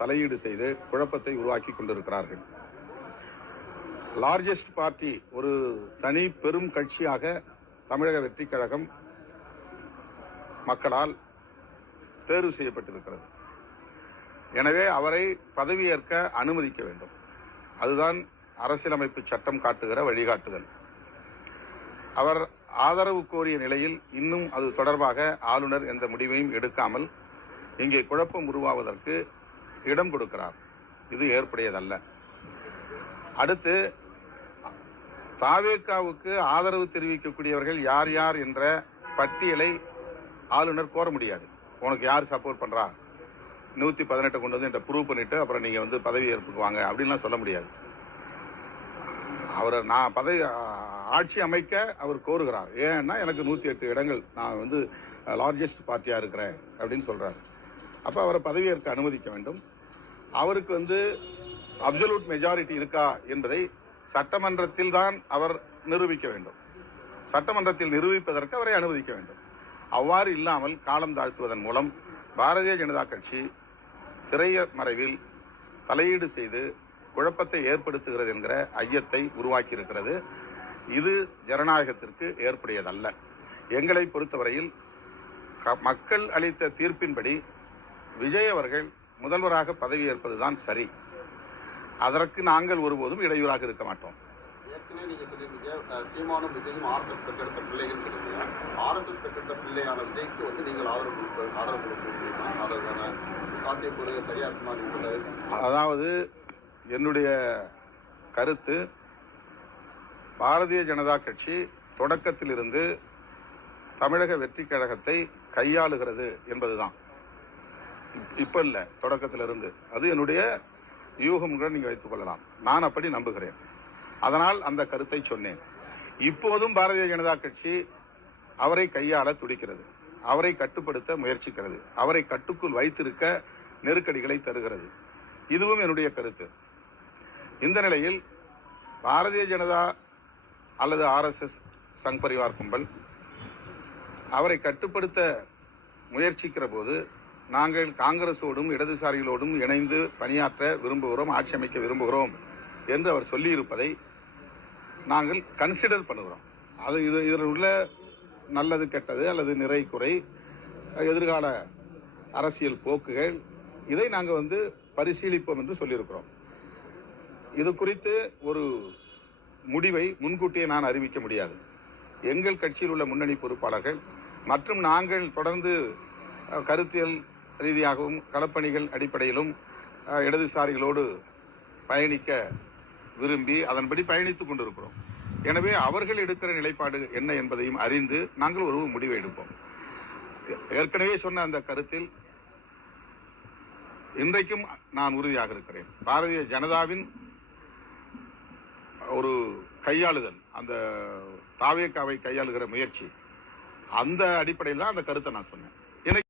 தலையீடு செய்து குழப்பத்தை உருவாக்கி கொண்டிருக்கிறார்கள். லார்ஜஸ்ட் பார்ட்டி, ஒரு தனி பெரும் கட்சியாக தமிழக வெற்றிக் கழகம் மக்களால் தேர்வு செய்யப்பட்டிருக்கிறது. எனவே அவரை பதவியேற்க அனுமதிக்க வேண்டும். அதுதான் அரசியலமைப்பு சட்டம் காட்டுகிற வழிகாட்டுதல். அவர் ஆதரவு கோரிய நிலையில் இன்னும் அது தொடர்பாக ஆளுநர் எந்த முடிவையும் எடுக்காமல் இங்கே குழப்பம் உருவாவதற்கு இடம் கொடுக்கிறார். இது ஏற்புடையதல்ல. அடுத்து, தாவேகாவுக்கு ஆதரவு தெரிவிக்கக்கூடியவர்கள் யார் யார் என்ற பட்டியலை ஆளுநர் கோர முடியாது. உனக்கு யார் சப்போர்ட் பண்றா, 118 கொண்டு வந்து ப்ரூவ் பண்ணிட்டு அப்புறம் நீங்க பதவி ஏற்புக்கு வாங்க அப்படின்லாம் சொல்ல முடியாது. அவர் ஆட்சி அமைக்க அவர் கோருகிறார். ஏன்னா எனக்கு 108 இடங்கள், நான் லார்ஜஸ்ட் பார்ட்டியா இருக்கிறேன் அப்படின்னு சொல்றாரு. அப்ப அவரை பதவியேற்க அனுமதிக்க வேண்டும். அவருக்கு அப்சல்யூட் மெஜாரிட்டி இருக்கா என்பதை சட்டமன்றத்தில் தான் அவர் நிரூபிக்க வேண்டும். சட்டமன்றத்தில் நிரூபிப்பதற்கு அவரை அனுமதிக்க வேண்டும். அவ்வாறு இல்லாமல் காலம் தாழ்த்துவதன் மூலம் பாரதிய ஜனதா கட்சி திரைமறைவில் தலையீடு செய்து குழப்பத்தை ஏற்படுத்துகிறது என்கிற ஐயத்தை உருவாக்கி இருக்கிறது. இது ஜனநாயகத்திற்கு ஏற்புடையதல்ல. எங்களை பொறுத்தவரையில் மக்கள் அளித்த தீர்ப்பின்படி விஜய் அவர்கள் முதல்வராக பதவியேற்பதுதான் சரி. அதற்கு நாங்கள் ஒருபோதும் இடையூறாக இருக்க மாட்டோம். ஏற்கனவே நீங்க சொல்லியிருக்கீங்க, சீமானும் விஜயும் ஆர்எஸ்எஸ் பெற்றெடுத்த பிள்ளைகள் சொல்லியிருக்கீங்க. ஆர்எஸ்எஸ் பெற்றெடுத்த பிள்ளையான விஜய்க்கு நீங்கள் ஆதரவு கொடுக்க அதற்கான சாத்தியக்கூறு சரியா இருக்குமா? அதாவது என்னுடைய கருத்து, பாரதிய ஜனதா கட்சி தொடக்கத்திலிருந்து தமிழக வெற்றிக் கழகத்தை கையாளுகிறது என்பதுதான். இப்ப இல்ல, தொடக்கத்திலிருந்து. அது என்னுடைய யூகம் கூட நீங்க வைத்துக் கொள்ளலாம். நான் அப்படி நம்புகிறேன். அதனால் அந்த கருத்தை சொன்னேன். இப்போதும் பாரதிய ஜனதா கட்சி அவரை கையாள துடிக்கிறது, அவரை கட்டுப்படுத்த முயற்சிக்கிறது, அவரை கட்டுக்குள் வைத்திருக்க நெருக்கடிகளை தருகிறது. இதுவும் என்னுடைய கருத்து. இந்த நிலையில் பாரதிய ஜனதா அல்லது ஆர்எஸ்எஸ் சங் பரிவார் கும்பல் அவரை கட்டுப்படுத்த முயற்சிக்கிற போது நாங்கள் காங்கிரஸோடும் இடதுசாரிகளோடும் இணைந்து பணியாற்ற விரும்புகிறோம், ஆட்சி அமைக்க விரும்புகிறோம் என்று அவர் சொல்லியிருப்பதை நாங்கள் கன்சிடர் பண்ணுகிறோம். அது இதில் உள்ள நல்லது கெட்டது அல்லது நிறை குறை, எதிர்கால அரசியல் போக்குகள், இதை நாங்கள் பரிசீலிப்போம் என்று சொல்லியிருக்கிறோம். இது குறித்து ஒரு முடிவை முன்கூட்டியே நான் அறிவிக்க முடியாது. எங்கள் கட்சியில் உள்ள முன்னணி பொறுப்பாளர்கள் மற்றும் நாங்கள் தொடர்ந்து கருத்தியல் ரீதியாகவும் களப்பணிகள் அடிப்படையிலும் இடதுசாரிகளோடு பயணிக்க விரும்பி அதன்படி பயணித்துக் கொண்டிருக்கிறோம். எனவே அவர்கள் எடுக்கிற நிலைப்பாடு என்ன என்பதையும் அறிந்து நாங்கள் ஒரு முடிவை எடுப்போம். ஏற்கனவே சொன்ன அந்த கருத்தில் இன்றைக்கும் நான் உறுதியாக இருக்கிறேன். பாரதிய ஜனதாவின் ஒரு கையாளுதல், அந்த தாவேகாவை கையாளுகிற முயற்சி, அந்த அடிப்படையில் தான் அந்த கருத்தை நான் சொன்னேன்.